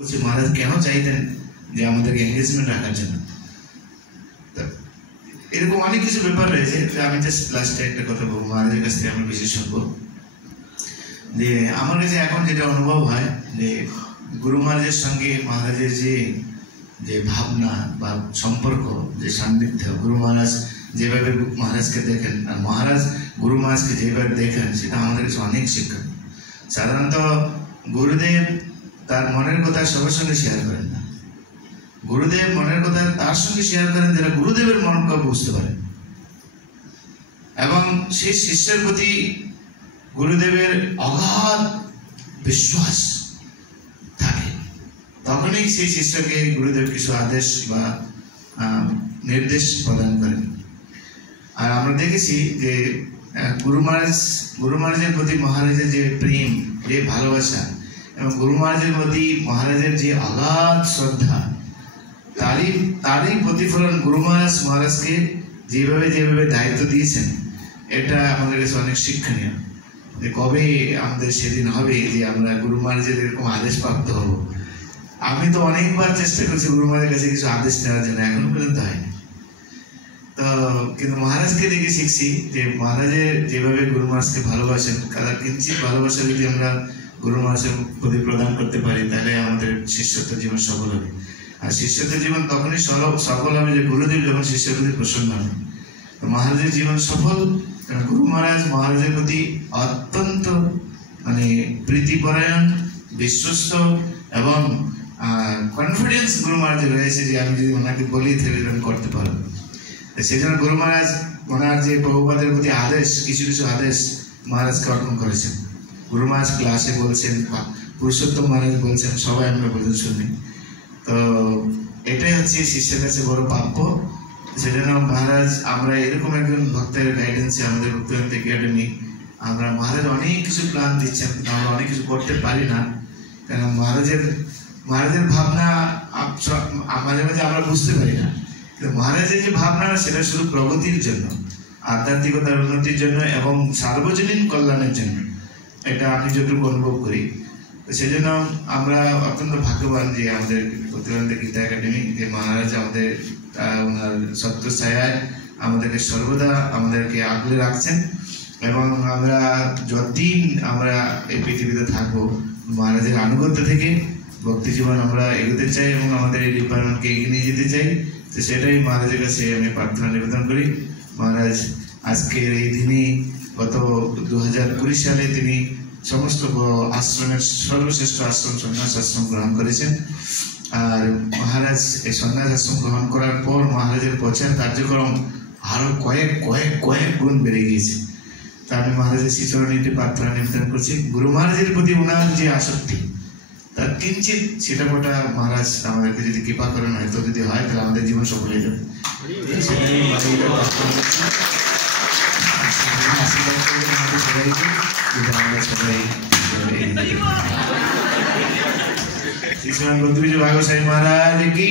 বলছি মহারাজ কেন চাইতেন যে আমাদেরকে এঙ্গেজমেন্ট রাখার জন্য। এরকম অনেক কিছু ব্যাপার রয়েছে। আমি জাস্ট লাস্টে একটা কথা বলবো, মহারাজের কাছ থেকে আমি বিশেষ শুনবো যে আমার কাছে এখন যেটা অনুভব হয় যে গুরু মহারাজের সঙ্গে মহারাজের যে ভাবনা বা সম্পর্ক, যে সান্নিধ্য, গুরু মহারাজ যেভাবে মহারাজকে দেখেন আর মহারাজ গুরু মহারাজকে যেভাবে দেখেন, সেটা আমাদের কাছে অনেক শিক্ষা। সাধারণত গুরুদেব তার মনের কথা সবার সঙ্গে শেয়ার করেন না। গুরুদেব মনের কথা তার সঙ্গে শেয়ার করেন যারা গুরুদেবের মনকে বুঝতে পারেন, এবং সেই শিষ্যের প্রতি গুরুদেবের অগাধ বিশ্বাস থাকে। তখনই সেই শিষ্যকে গুরুদেব কিছু আদেশ বা নির্দেশ প্রদান করেন। আর আমরা দেখেছি যে গুরু মহারাজের প্রতি মহারাজের যে প্রেম, যে ভালোবাসা, এবং গুরু মহারাজের প্রতি মহারাজের যে অগাধ শ্রদ্ধা, তারই প্রতিফলন গুরু মহারাজকে যেভাবে দায়িত্ব দিয়েছেন, এটা আমাদের কাছে অনেক শিক্ষণীয়। যে কবে আমাদের সেদিন হবে যে আমরা গুরু মহারাজের এরকম আদেশ প্রাপ্ত হব। আমি তো অনেকবার চেষ্টা করছি গুরু মহারাজের কাছে কিছু আদেশ নেওয়ার জন্য, এখনো পর্যন্ত হয়নি। তো কিন্তু মহারাজকে দেখে শিখছি যে মহারাজের যেভাবে গুরু মহারাজকে ভালোবাসেন, তারা কিঞ্চিত ভালোবাসা যদি আমরা গুরু মহারাজের প্রতি প্রদান করতে পারি, তাহলে আমাদের শিষ্যত্ব জীবন সফল হবে। আর শিষ্যত্ব জীবন তখনই সফল হবে যে গুরুদেব যখন শিষ্যের প্রতি প্রসন্ন হবে। তো মহারাজের জীবন সফল, কারণ গুরু মহারাজের প্রতি অত্যন্ত প্রীতিপরায়ণ, বিশ্বস্ত এবং কনফিডেন্স গুরু মহারাজের রয়েছে যে আমি যদি ওনাকে বলি তাহলে করতে পারবো। সেই জন্য গুরু মহারাজ ওনার যে প্রভুপাদের প্রতি আদেশ, কিছু আদেশ মহারাজকে অর্পণ করেছেন। গুরু মহারাজ ক্লাসে বলছেন, পুরুষোত্তম মহারাজ বলছেন, সবাই আমরা বলতে শুনি। তো এটাই হচ্ছে শিষ্যের কাছে বড় প্রাপ্য। সেজন্য মহারাজ, আমরা এরকম একজন ভক্তের গাইডেন্সে আমাদের ভক্তিবেদান্ত একাডেমি, আমরা মহারাজ অনেক কিছু প্ল্যান দিচ্ছেন, কিন্তু আমরা অনেক কিছু করতে পারি না। কারণ মহারাজের ভাবনা মাঝে মাঝে আমরা বুঝতে পারি না। কিন্তু মহারাজের যে ভাবনা, সেটা শুধু প্রগতির জন্য, আধ্যাত্মিকতার উন্নতির জন্য এবং সার্বজনীন কল্যাণের জন্য, এটা আমি যতটুকু অনুভব করি। সেই জন্য আমরা অত্যন্ত ভাগ্যবান যে আমাদের ভক্তিবেদান্ত গীতা একাডেমি, যে মহারাজ আমাদের ওনার সত্য ছায়ায় আমাদেরকে সর্বদা আমাদেরকে আগলে রাখছেন। এবং আমরা যতদিন আমরা এই পৃথিবীতে থাকবো, মহারাজের আনুগত্য থেকে ভক্তি জীবন আমরা এগোতে চাই এবং আমাদের এই ডিপার্টমেন্টকে এগিয়ে নিয়ে যেতে চাই। তো সেটাই মহারাজের কাছে আমি প্রার্থনা নিবেদন করি। মহারাজ আজকের এই দিনে, গত 2020 সালে তিনি সমস্ত আশ্রমের সর্বশ্রেষ্ঠ আশ্রম সন্ন্যাস আশ্রম গ্রহণ করেছেন। আর মহারাজ এই সন্ন্যাস আশ্রম গ্রহণ করার পর মহারাজের প্রচার কার্যক্রম আরো কয়েক গুণ বেড়ে গিয়েছে। তা আমি মহারাজের শ্রীচরণে প্রার্থনা নিবেদন করছি, গুরু মহারাজের প্রতি ওনার যে আসক্তি, তার কিঞ্চিত সেটা গোটা মহারাজ আমাদেরকে যদি কৃপা করেন, হয়তো যদি হয় তাহলে আমাদের জীবন সফল হয়ে যাবে। श्री श्रीमान बुद्धविजय भागवत साहिब महाराज की